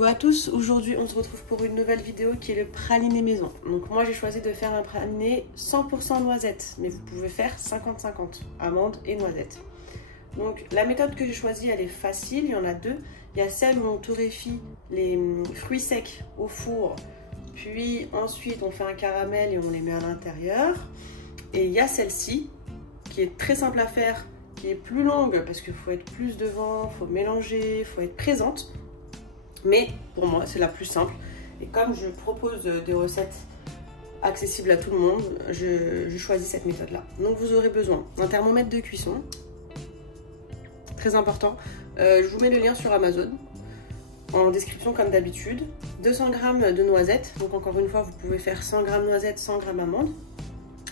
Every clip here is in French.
Coucou à tous, aujourd'hui on se retrouve pour une nouvelle vidéo qui est le praliné maison. Donc moi j'ai choisi de faire un praliné 100% noisette, mais vous pouvez faire 50-50, amandes et noisettes. Donc la méthode que j'ai choisie elle est facile, il y en a deux. Il y a celle où on torréfie les fruits secs au four, puis ensuite on fait un caramel et on les met à l'intérieur. Et il y a celle-ci qui est très simple à faire, qui est plus longue parce qu'il faut être plus devant, il faut mélanger, il faut être présente. Mais pour moi, c'est la plus simple. Et comme je propose des recettes accessibles à tout le monde, je choisis cette méthode-là. Donc vous aurez besoin d'un thermomètre de cuisson, très important. Je vous mets le lien sur Amazon, en description comme d'habitude. 200 g de noisettes, donc encore une fois, vous pouvez faire 100 g noisettes, 100 g amandes.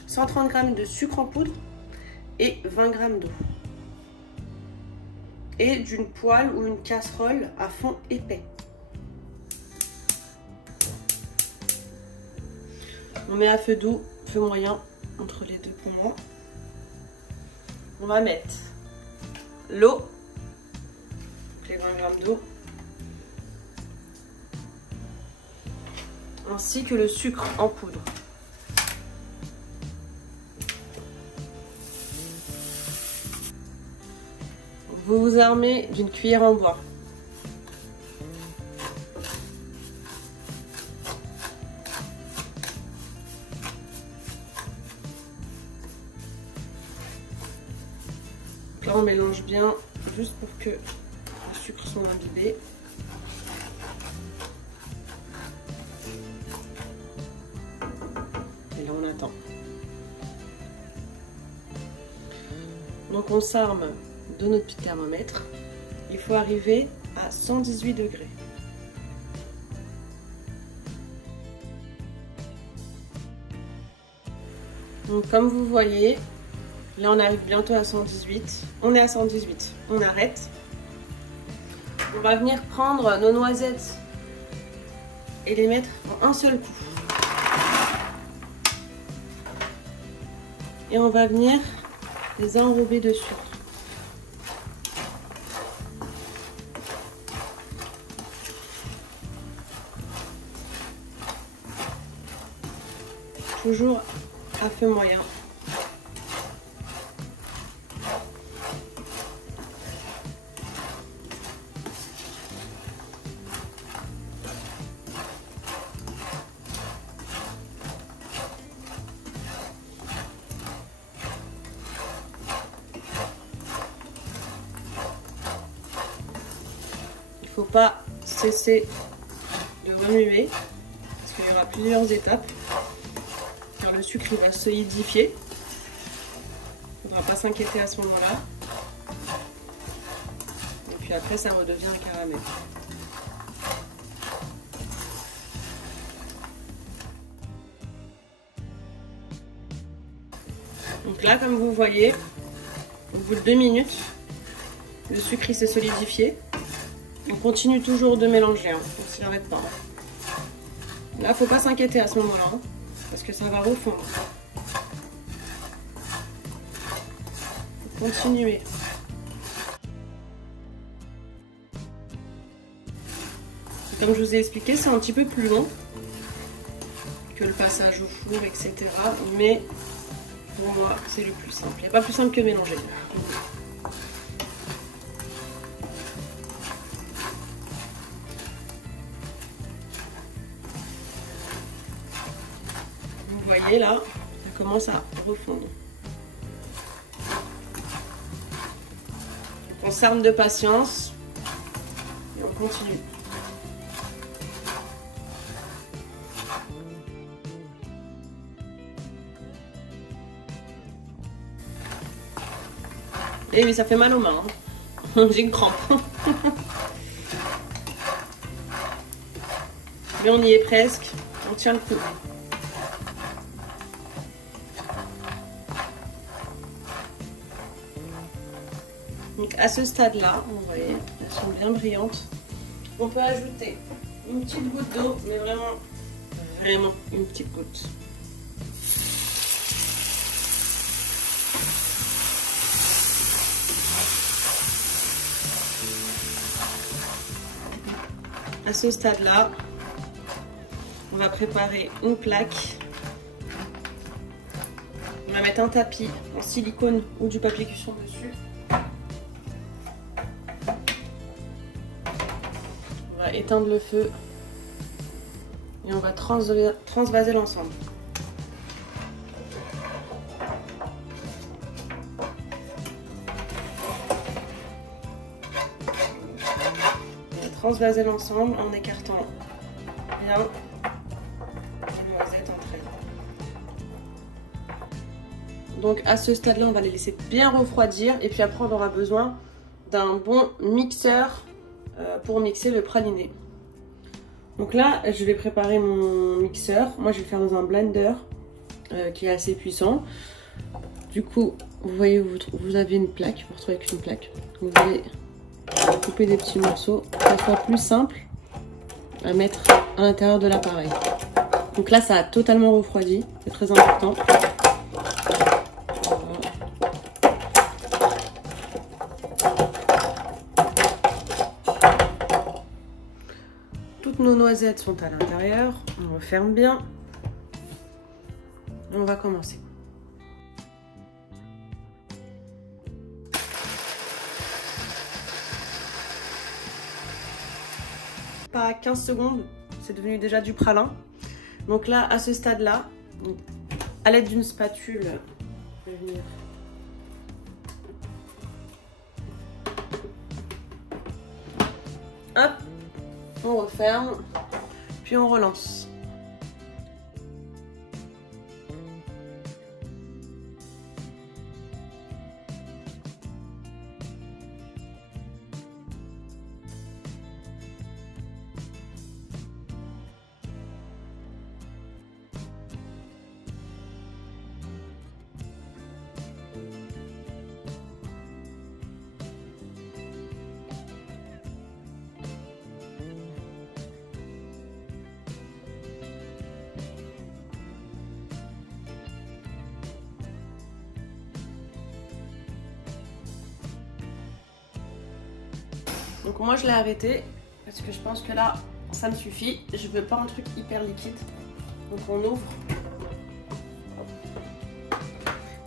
130 g de sucre en poudre et 20 g d'eau. Et d'une poêle ou une casserole à fond épais. On met à feu doux, feu moyen, entre les deux pour moi. On va mettre l'eau, les 20 g d'eau, ainsi que le sucre en poudre. Vous vous armez d'une cuillère en bois. Là on mélange bien, juste pour que les sucres soient imbibés. Et là on attend. Donc on s'arme de notre petit thermomètre. Il faut arriver à 118 degrés. Donc comme vous voyez, là on arrive bientôt à 118. On est à 118. On arrête. On va venir prendre nos noisettes et les mettre en un seul coup. Et on va venir les enrober dessus. Toujours à feu moyen. Il ne faut pas cesser de remuer parce qu'il y aura plusieurs étapes. Le sucre il va solidifier, il ne faudra pas s'inquiéter à ce moment-là. Et puis après ça redevient un caramel. Donc là comme vous voyez, au bout de 2 minutes, le sucre il s'est solidifié. On continue toujours de mélanger, hein, on ne s'arrête pas. Là il ne faut pas s'inquiéter à ce moment-là. Parce que ça va refondre. Faut continuer. Comme je vous ai expliqué, c'est un petit peu plus long que le passage au four, etc. Mais pour moi, c'est le plus simple. Il n'y a pas plus simple que mélanger. Vous voyez là, ça commence à refondre. On s'arme de patience et on continue. Et oui, ça fait mal aux mains. Hein. J'ai une crampe. Mais on y est presque. On tient le coup. Donc à ce stade-là, vous voyez, elles sont bien brillantes. On peut ajouter une petite goutte d'eau, mais vraiment une petite goutte. à ce stade-là, on va préparer une plaque. On va mettre un tapis en silicone ou du papier cuisson dessus. On va éteindre le feu et on va transvaser l'ensemble. On va transvaser l'ensemble en écartant bien les noisettes entre elles. Donc à ce stade-là, on va les laisser bien refroidir et puis après on aura besoin d'un bon mixeur pour mixer le praliné. Donc là, je vais préparer mon mixeur. Moi, je vais le faire dans un blender qui est assez puissant. Du coup, vous voyez, vous avez une plaque, vous vous retrouvez avec une plaque. Vous allez couper des petits morceaux pour que ça soit plus simple à mettre à l'intérieur de l'appareil. Donc là, ça a totalement refroidi, c'est très important. Toutes nos noisettes sont à l'intérieur, on referme bien. On va commencer. Pas 15 secondes, c'est devenu déjà du pralin. Donc là, à ce stade-là, à l'aide d'une spatule, je vais venir hop, on referme, puis on relance. Donc moi je l'ai arrêté parce que je pense que là ça me suffit. Je veux pas un truc hyper liquide. Donc on ouvre.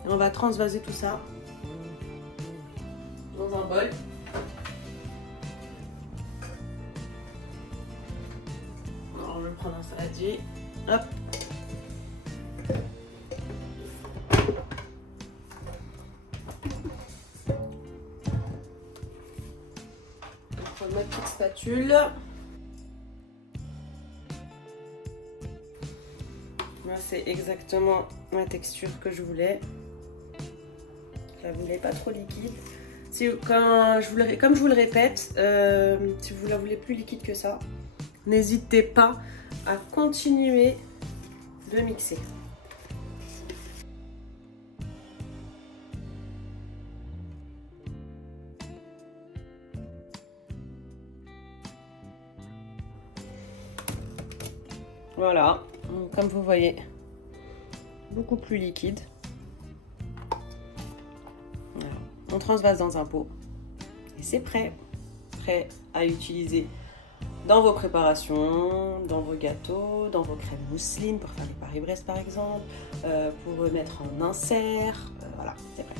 Et on va transvaser tout ça dans un bol. Alors je vais prendre un saladier. Hop. Ma petite spatule. Là, c'est exactement la texture que je voulais. Je la voulais pas trop liquide. Comme je vous le répète, si vous la voulez plus liquide que ça, n'hésitez pas à continuer de mixer. Voilà, comme vous voyez, beaucoup plus liquide. Voilà. On transvase dans un pot et c'est prêt. Prêt à utiliser dans vos préparations, dans vos gâteaux, dans vos crèmes mousseline pour faire les Paris-Brest par exemple, pour mettre en insert. Voilà, c'est prêt.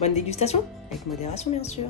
Bonne dégustation, avec modération bien sûr.